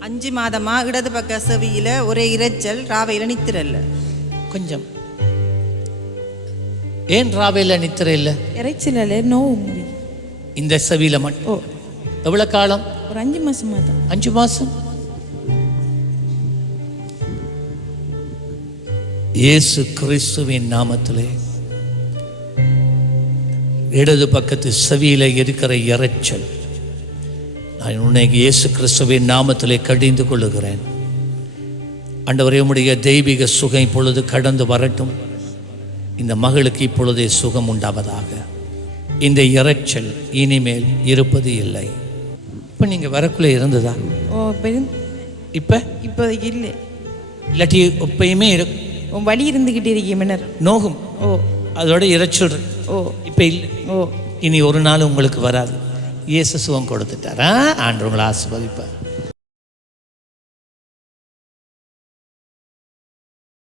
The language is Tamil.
அஞ்சு மாதமா இடது பக்க செவியில ஒரே இரைச்சல் ராவையில நித்திரல்ல. கொஞ்சம். ஏன் ராவையில் நித்திரை இல்லை? இறைச்சலால நோவு இந்த செவியில மட்டும். எவ்வளோ காலம்? ஒரு அஞ்சு மாசமா தான். அஞ்சு மாசம். இயேசு கிறிஸ்துவின் நாமத்திலே இடது பக்கத்து செவியில இருக்கிற இரைச்சல் நான் உன்னை இயேசு கிறிஸ்துவின் நாமத்திலே கடிந்து கொள்ளுகிறேன். ஆண்டவரே உம்முடைய தெய்வீக சுகம் இப்பொழுது கடந்து வரட்டும். இந்த மகளுக்கு இப்பொழுதே சுகம் உண்டாவதாக. இந்த இரைச்சல் இனிமேல் இருப்பது இல்லை. இப்போ நீங்கள் வரக்குள்ளே இருந்ததா? ஓ இப்போ இப்போ? இல்லை. இல்லாட்டி எப்பயுமே இரு. உன் வலி இருந்துக்கிட்டே இருக்கே மின்னர். நோகும். ஓ. அதோட இரைச்சல் இருக்கு. ஓ. இப்போ இல்லை. ஓ. இனி ஒரு நாள் உங்களுக்கு வராது. இயேசு சுகம் கொடுத்துட்டாரா? ஆண்டு உங்களை ஆசிர்வதிப்பார்.